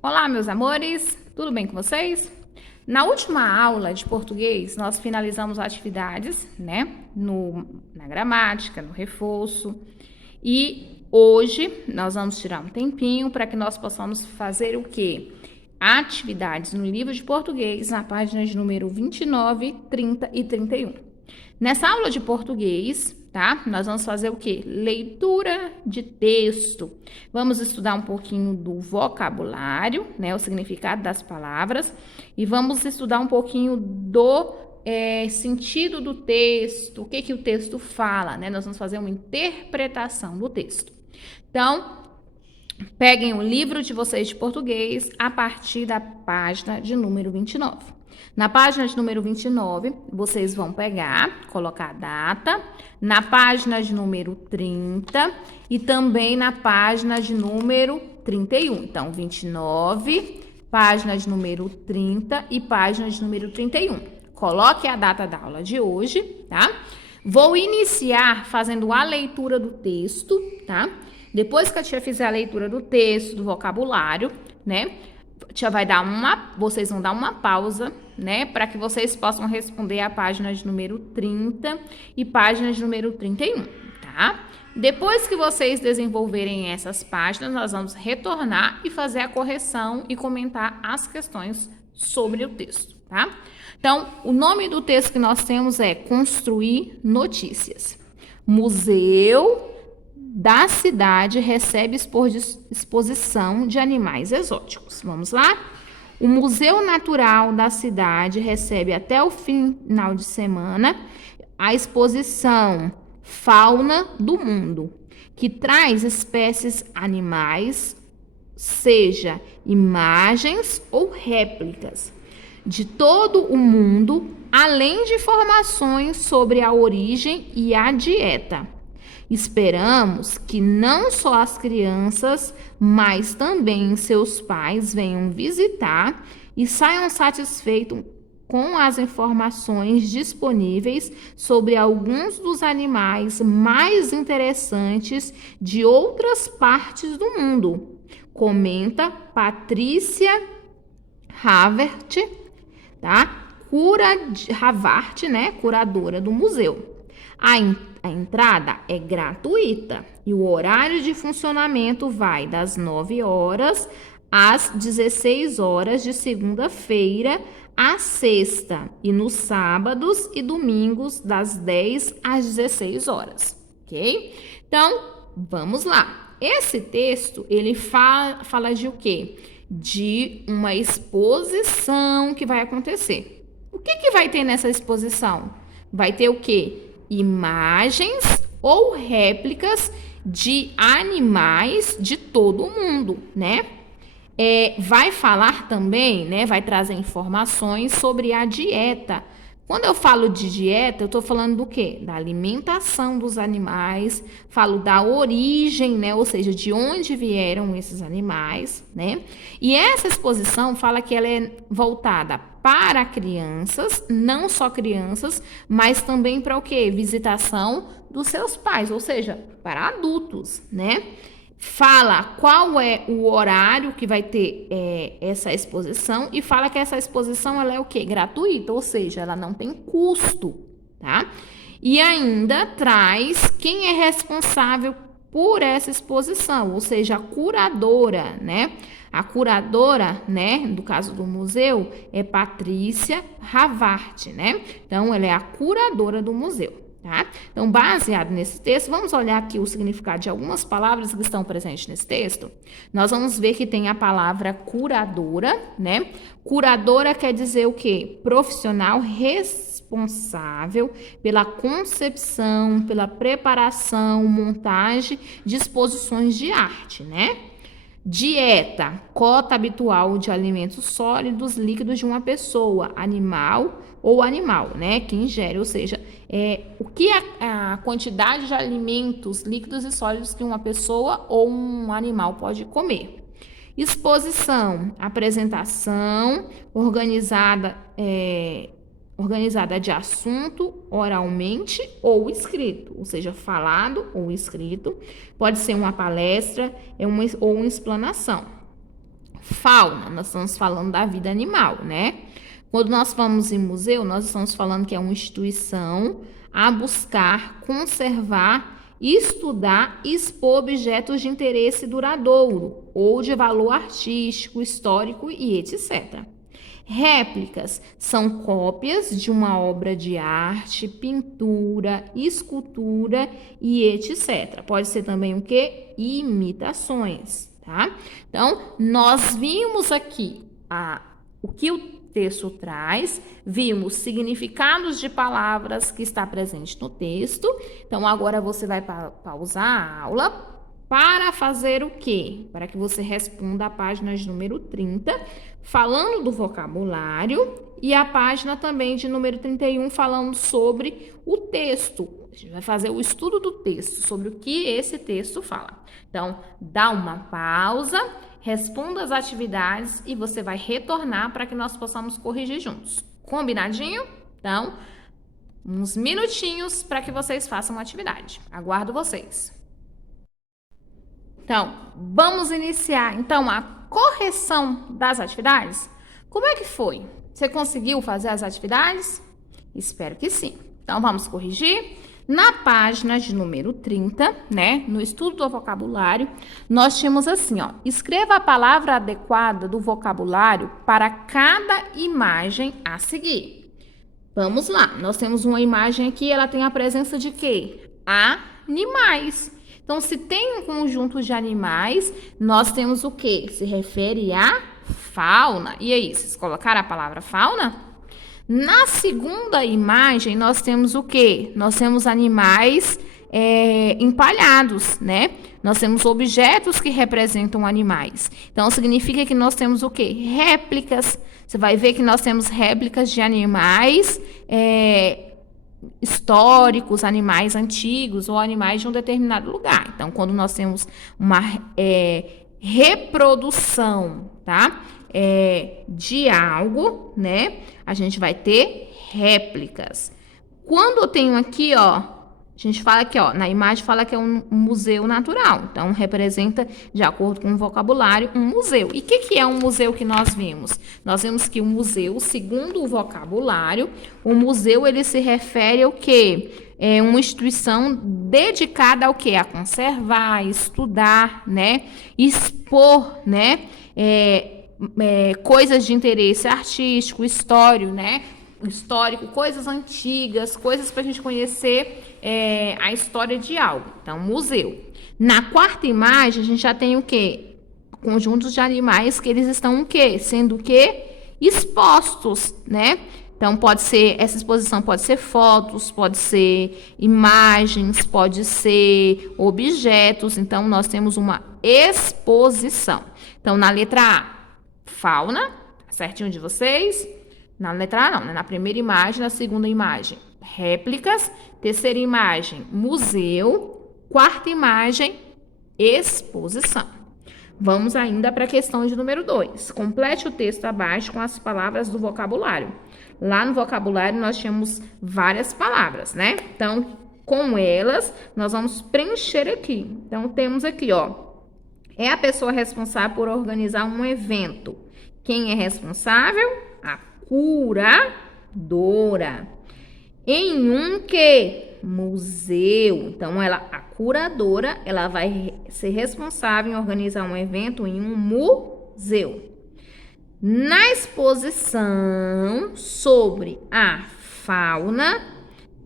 Olá, meus amores, tudo bem com vocês? Na última aula de português, nós finalizamos atividades, né, na gramática, no reforço, e hoje nós vamos tirar um tempinho para que nós possamos fazer o quê? Atividades no livro de português, na página de número 29, 30 e 31. Nessa aula de português, tá? Nós vamos fazer o quê? Leitura de texto. Vamos estudar um pouquinho do vocabulário, né? O significado das palavras. E vamos estudar um pouquinho do sentido do texto, o que o texto fala, né? Nós vamos fazer uma interpretação do texto. Então, peguem o livro de vocês de português a partir da página de número 29. Na página de número 29, vocês vão colocar a data, na página de número 30 e também na página de número 31. Então, 29, página de número 30 e página de número 31. Coloque a data da aula de hoje, tá? Vou iniciar fazendo a leitura do texto, tá? Depois que a tia fizer a leitura do texto, do vocabulário, né? Vocês vão dar uma pausa, né, para que vocês possam responder a página de número 30 e página de número 31, tá? Depois que vocês desenvolverem essas páginas, nós vamos retornar e fazer a correção e comentar as questões sobre o texto, tá? Então, o nome do texto que nós temos é Construir Notícias. Museu da cidade recebe exposição de animais exóticos. Vamos lá? O Museu Natural da cidade recebe até o final de semana a exposição Fauna do Mundo, que traz espécies animais, seja imagens ou réplicas, de todo o mundo, além de informações sobre a origem e a dieta. Esperamos que não só as crianças, mas também seus pais venham visitar e saiam satisfeitos com as informações disponíveis sobre alguns dos animais mais interessantes de outras partes do mundo. Comenta Patrícia Havart, tá? Havart, né? Curadora do museu. A entrada é gratuita e o horário de funcionamento vai das 9 horas às 16 horas de segunda-feira a sexta e nos sábados e domingos das 10 às 16 horas, ok? Então, vamos lá. Esse texto, ele fala de o quê? De uma exposição que vai acontecer. O que vai ter nessa exposição? Vai ter o quê? Imagens ou réplicas de animais de todo o mundo, né? Vai falar também, né? Vai trazer informações sobre a dieta. Quando eu falo de dieta, eu estou falando do quê? Da alimentação dos animais, falo da origem, né? Ou seja, de onde vieram esses animais, né? E essa exposição fala que ela é voltada para crianças, não só crianças, mas também para o quê? Visitação dos seus pais, ou seja, para adultos, né? Fala qual é o horário que vai ter essa exposição e fala que essa exposição ela é o quê? Gratuita, ou seja, ela não tem custo, tá? E ainda traz quem é responsável por essa exposição, ou seja, a curadora, né? A curadora, né, no caso do museu, é Patrícia Havart, né? Então, ela é a curadora do museu. Tá? Então, baseado nesse texto, vamos olhar aqui o significado de algumas palavras que estão presentes nesse texto. Nós vamos ver que tem a palavra curadora, né? Curadora quer dizer o quê? Profissional responsável pela concepção, pela preparação, montagem de exposições de arte, né? Dieta, cota habitual de alimentos sólidos, líquidos de uma pessoa, animal, né, que ingere, ou seja, o que a quantidade de alimentos líquidos e sólidos que uma pessoa ou um animal pode comer. Exposição, apresentação organizada de assunto oralmente ou escrito, ou seja, falado ou escrito. Pode ser uma palestra ou uma explanação. Fauna, nós estamos falando da vida animal, né? Quando nós falamos em museu, nós estamos falando que é uma instituição a buscar, conservar, estudar e expor objetos de interesse duradouro ou de valor artístico, histórico e etc. Réplicas são cópias de uma obra de arte, pintura, escultura e etc. Pode ser também o que? Imitações, tá? Então, nós vimos aqui o que o texto traz, vimos significados de palavras que está presente no texto. Então, agora você vai pausar a aula para fazer o quê? Para que você responda a página de número 30, falando do vocabulário, e a página também de número 31, falando sobre o texto. A gente vai fazer o estudo do texto, sobre o que esse texto fala. Então, dá uma pausa, responda as atividades e você vai retornar para que nós possamos corrigir juntos. Combinadinho? Então, uns minutinhos para que vocês façam a atividade. Aguardo vocês. Então, vamos iniciar então a correção das atividades. Como é que foi? Você conseguiu fazer as atividades? Espero que sim. Então, vamos corrigir. Na página de número 30, né, no estudo do vocabulário, nós tínhamos assim, ó, escreva a palavra adequada do vocabulário para cada imagem a seguir. Vamos lá, nós temos uma imagem aqui, ela tem a presença de quê? Animais. Então, se tem um conjunto de animais, nós temos o quê? Se refere à fauna. E aí, vocês colocaram a palavra fauna? Na segunda imagem, nós temos o quê? Nós temos animais empalhados, né? Nós temos objetos que representam animais. Então, significa que nós temos o quê? Réplicas. Você vai ver que nós temos réplicas de animais históricos, animais antigos ou animais de um determinado lugar. Então, quando nós temos uma reprodução, tá? De algo, né? A gente vai ter réplicas. Quando eu tenho aqui, ó, a gente fala aqui, ó, na imagem fala que é um museu natural. Então, representa, de acordo com o vocabulário, um museu. E o que é um museu que nós vimos? Nós vimos que o museu, segundo o vocabulário, o museu, ele se refere ao quê? É uma instituição dedicada ao quê? A conservar, estudar, né? Expor, né? Coisas de interesse artístico, histórico, né? Histórico, coisas antigas, coisas para a gente conhecer a história de algo. Então, museu. Na quarta imagem, a gente já tem o quê? Conjuntos de animais que eles estão o quê? Sendo o quê? Expostos, né? Então, essa exposição pode ser fotos, pode ser imagens, pode ser objetos. Então, nós temos uma exposição. Então, na letra A, fauna, certinho de vocês? Na letra A não, né? Na primeira imagem, na segunda imagem, réplicas, terceira imagem, museu, quarta imagem, exposição. Vamos ainda para a questão de número 2. Complete o texto abaixo com as palavras do vocabulário. Lá no vocabulário nós tínhamos várias palavras, né? Então, com elas, nós vamos preencher aqui. Então, temos aqui, ó, é a pessoa responsável por organizar um evento. Quem é responsável? A curadora. Em um que? Museu. Então, a curadora, ela vai ser responsável em organizar um evento em um museu. Na exposição sobre a fauna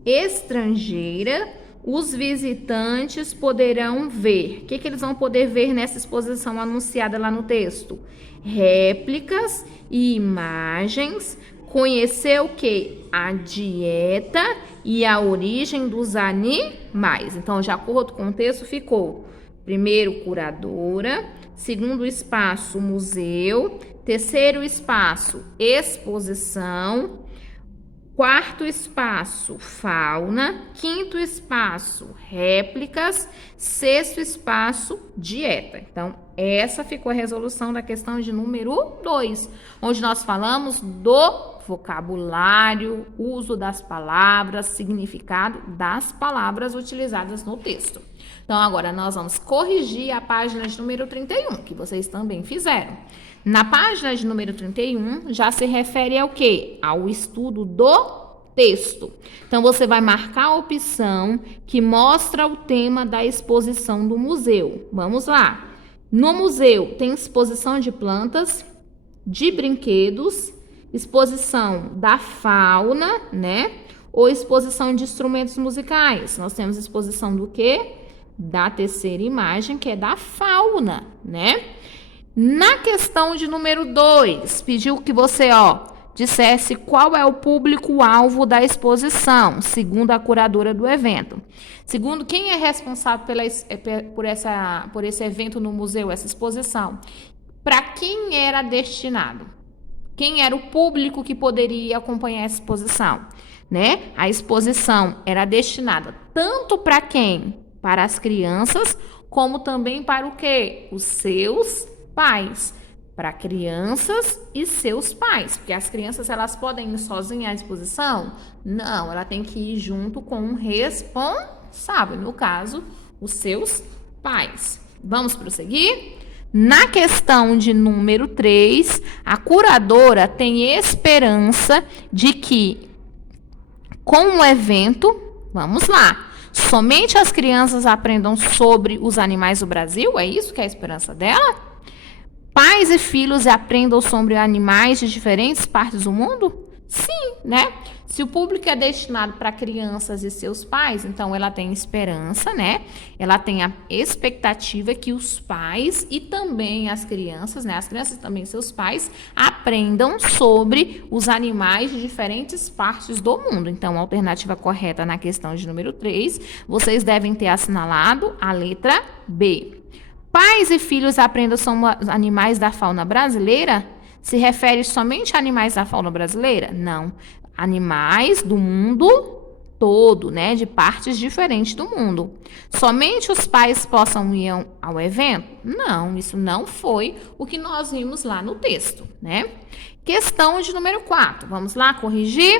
estrangeira, os visitantes poderão ver. O que eles vão poder ver nessa exposição anunciada lá no texto? Réplicas e imagens, conhecer o que? A dieta e a origem dos animais. Então, de acordo com o texto, ficou primeiro, curadora, segundo espaço, museu, terceiro espaço, exposição, quarto espaço, fauna, quinto espaço, réplicas, sexto espaço, dieta. Então, essa ficou a resolução da questão de número 2, onde nós falamos do vocabulário, uso das palavras, significado das palavras utilizadas no texto. Então, agora nós vamos corrigir a página de número 31, que vocês também fizeram. Na página de número 31, já se refere ao quê? Ao estudo do texto. Então, você vai marcar a opção que mostra o tema da exposição do museu. Vamos lá. No museu tem exposição de plantas, de brinquedos, exposição da fauna, né? Ou exposição de instrumentos musicais. Nós temos exposição do quê? Da terceira imagem, que é da fauna, né? Na questão de número 2, pediu que você, dissesse qual é o público-alvo da exposição, segundo a curadora do evento. Segundo, quem é responsável por esse evento no museu, essa exposição? Para quem era destinado? Quem era o público que poderia acompanhar essa exposição? Né? A exposição era destinada tanto para quem? Para as crianças, como também para o quê? Os seus pais. Para crianças e seus pais. Porque as crianças, elas podem ir sozinhas à exposição? Não, ela tem que ir junto com um responsável. No caso, os seus pais. Vamos prosseguir? Na questão de número 3, a curadora tem esperança de que, com o evento, vamos lá, somente as crianças aprendam sobre os animais do Brasil? É isso que é a esperança dela? Pais e filhos aprendam sobre animais de diferentes partes do mundo? Sim, né? Se o público é destinado para crianças e seus pais, então ela tem esperança, né? Ela tem a expectativa que os pais e também as crianças, né? As crianças e também seus pais aprendam sobre os animais de diferentes partes do mundo. Então, a alternativa correta na questão de número 3, vocês devem ter assinalado a letra B. Pais e filhos aprendam sobre os animais da fauna brasileira? Se refere somente a animais da fauna brasileira? Não. Animais do mundo todo, né? De partes diferentes do mundo. Somente os pais possam ir ao evento? Não, isso não foi o que nós vimos lá no texto, né? Questão de número 4. Vamos lá corrigir?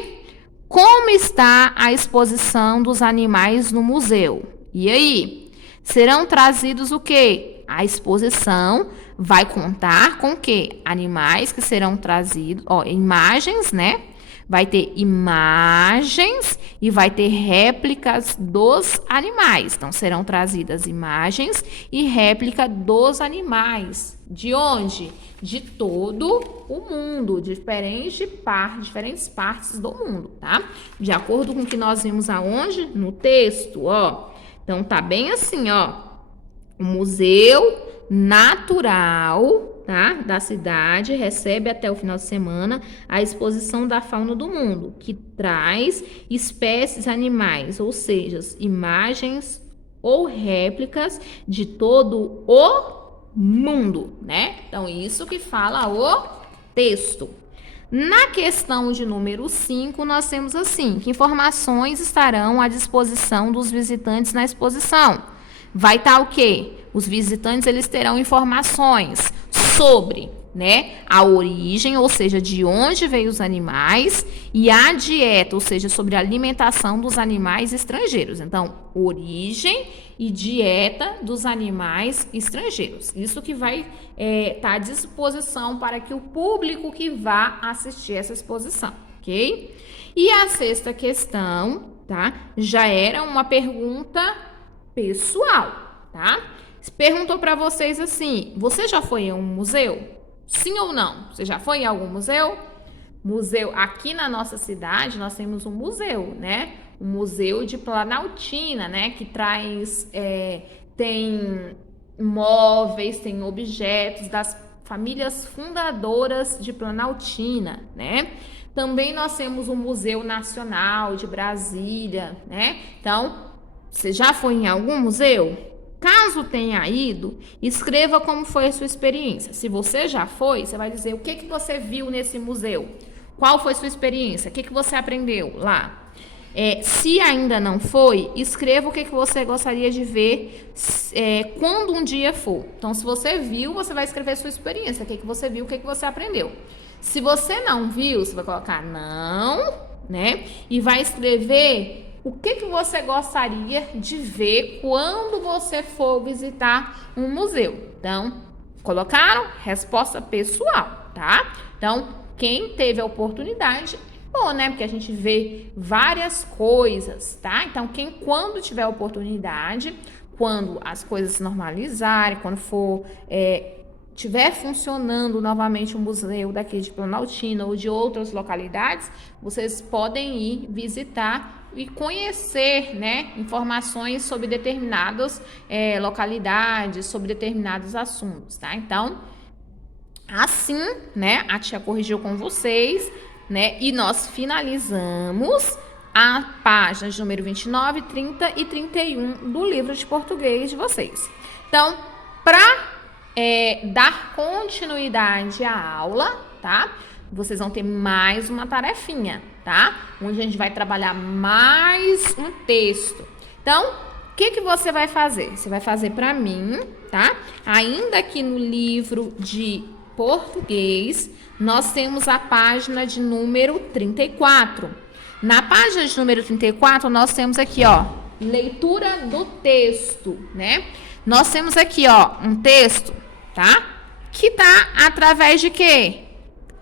Como está a exposição dos animais no museu? E aí? Serão trazidos o quê? A exposição vai contar com o quê? Animais que serão trazidos, imagens, né? Vai ter imagens e vai ter réplicas dos animais. Então, serão trazidas imagens e réplica dos animais. De onde? De todo o mundo, diferentes partes do mundo, tá? De acordo com o que nós vimos aonde? No texto, Então, tá bem assim, O Museu Natural, tá, da cidade recebe até o final de semana a exposição da fauna do mundo, que traz espécies animais, ou seja, imagens ou réplicas de todo o mundo, né? Então, isso que fala o texto. Na questão de número 5, nós temos assim, que informações estarão à disposição dos visitantes na exposição? Vai estar o quê? Os visitantes, eles terão informações sobre, né, a origem, ou seja, de onde veio os animais, e a dieta, ou seja, sobre a alimentação dos animais estrangeiros. Então, origem e dieta dos animais estrangeiros. Isso que vai estar à disposição para que o público que vá assistir essa exposição, ok? E a sexta questão, tá, já era uma pergunta pessoal, tá? Perguntou para vocês assim: você já foi em um museu? Sim ou não? Você já foi em algum museu? Museu, aqui na nossa cidade nós temos um museu, né? O Museu de Planaltina, né? Que traz, tem móveis, tem objetos das famílias fundadoras de Planaltina, né? Também nós temos o Museu Nacional de Brasília, né? Então, você já foi em algum museu? Caso tenha ido, escreva como foi a sua experiência. Se você já foi, você vai dizer o que você viu nesse museu. Qual foi a sua experiência? O que você aprendeu lá? Se ainda não foi, escreva o que você gostaria de ver quando um dia for. Então, se você viu, você vai escrever sua experiência, o que você viu, o que você aprendeu. Se você não viu, você vai colocar não, né? E vai escrever o que você gostaria de ver quando você for visitar um museu. Então, colocaram? Resposta pessoal, tá? Então, quem teve a oportunidade, bom, né? Porque a gente vê várias coisas, tá? Então, quando tiver a oportunidade, quando as coisas se normalizarem, quando for tiver funcionando novamente um museu daqui de Planaltina ou de outras localidades, vocês podem ir visitar e conhecer, né, informações sobre determinadas localidades, sobre determinados assuntos, tá? Então, assim, né, a tia corrigiu com vocês, né, e nós finalizamos a página de número 29, 30 e 31 do livro de português de vocês. Então, para dar continuidade à aula, tá? Vocês vão ter mais uma tarefinha, tá? Onde a gente vai trabalhar mais um texto. Então, o que você vai fazer? Você vai fazer para mim, tá? Ainda aqui no livro de português, nós temos a página de número 34. Na página de número 34, nós temos aqui, ó, leitura do texto, né? Nós temos aqui, ó, um texto, tá? Que tá através de quê?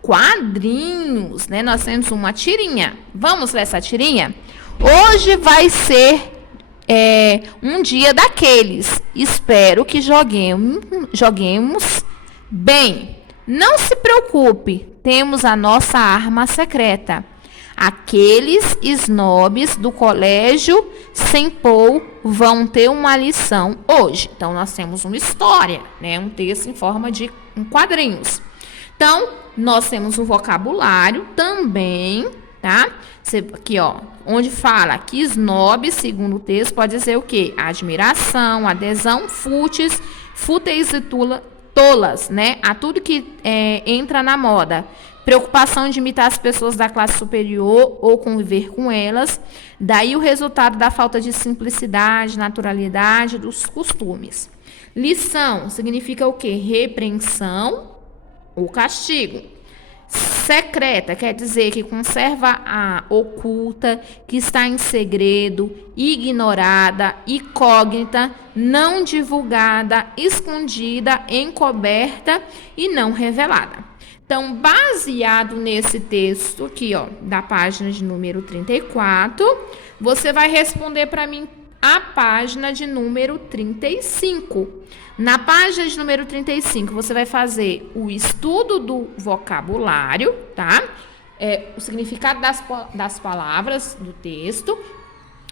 Quadrinhos, né? Nós temos uma tirinha. Vamos ler essa tirinha? Hoje vai ser um dia daqueles. Espero que joguemos bem. Não se preocupe, temos a nossa arma secreta. Aqueles snobs do colégio St. Paul vão ter uma lição hoje. Então, nós temos uma história, né? Um texto em forma de quadrinhos. Então, nós temos um vocabulário também, tá? Aqui, ó, onde fala que snob, segundo o texto, pode dizer o quê? Admiração, adesão, fúteis e tolas, né? A tudo que entra na moda. Preocupação de imitar as pessoas da classe superior ou conviver com elas. Daí o resultado da falta de simplicidade, naturalidade dos costumes. Lição significa o quê? Repreensão ou castigo. Secreta quer dizer que conserva a oculta, que está em segredo, ignorada, incógnita, não divulgada, escondida, encoberta e não revelada. Então, baseado nesse texto aqui, ó, da página de número 34, você vai responder para mim a página de número 35. Na página de número 35, você vai fazer o estudo do vocabulário, tá? O significado das palavras do texto.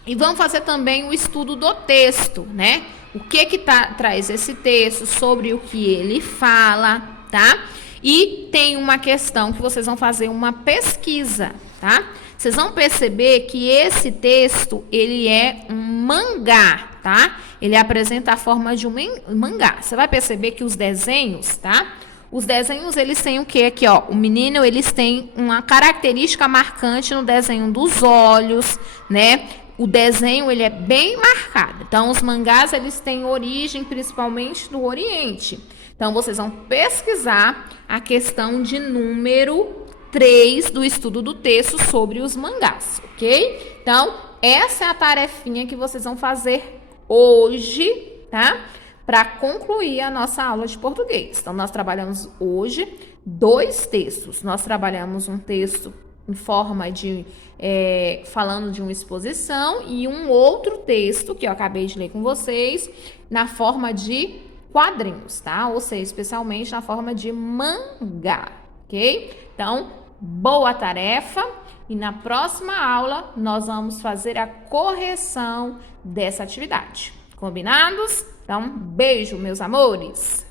E vamos fazer também o estudo do texto, né? O que traz esse texto, sobre o que ele fala, tá? E tem uma questão que vocês vão fazer uma pesquisa, tá? Vocês vão perceber que esse texto, ele é um mangá, tá? Ele apresenta a forma de um mangá. Você vai perceber que os desenhos, tá? Os desenhos, eles têm o quê aqui, ó? O menino, eles têm uma característica marcante no desenho dos olhos, né? O desenho, ele é bem marcado. Então, os mangás, eles têm origem principalmente do Oriente. Então, vocês vão pesquisar a questão de número 3 do estudo do texto sobre os mangás, ok? Então, essa é a tarefinha que vocês vão fazer hoje, tá? Para concluir a nossa aula de português. Então, nós trabalhamos hoje 2 textos. Nós trabalhamos um texto em forma de falando de uma exposição e um outro texto que eu acabei de ler com vocês na forma de quadrinhos, tá? Ou seja, especialmente na forma de mangá, ok? Então, boa tarefa e na próxima aula nós vamos fazer a correção dessa atividade. Combinados? Então, beijo, meus amores!